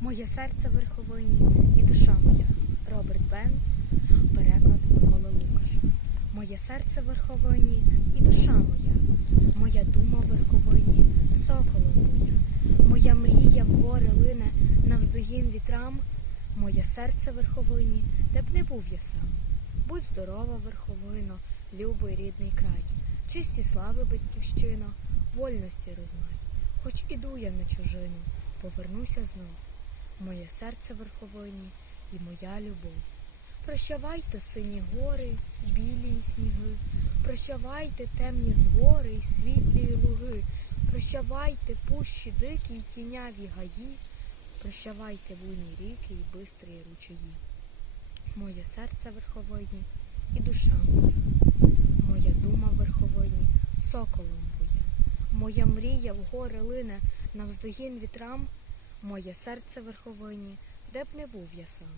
Моє серце верховині і душа моя. Роберт Бенц, переклад Миколи Лукаша. Моє серце верховині і душа моя. Моя дума верховині, соколом моя. Моя мрія в гори лине навздогін вітрам. Моє серце верховині, де б не був я сам. Будь здорова, верховино, любий рідний край, чисті слави батьківщино, вольності розмай. Хоч іду я на чужину, повернуся знов. Моє серце верховині і моя любов. Прощавайте сині гори, білі й сніги, прощавайте темні звори й світлі й луги, прощавайте пущі дикі й тіняві гаї, прощавайте буйні ріки й бистрі ручаї. Моє серце верховині і душа моя, моя дума верховині, соколом боя, моя мрія в гори лине навздогін вітрам, моє серце верховині, де б не був я сам.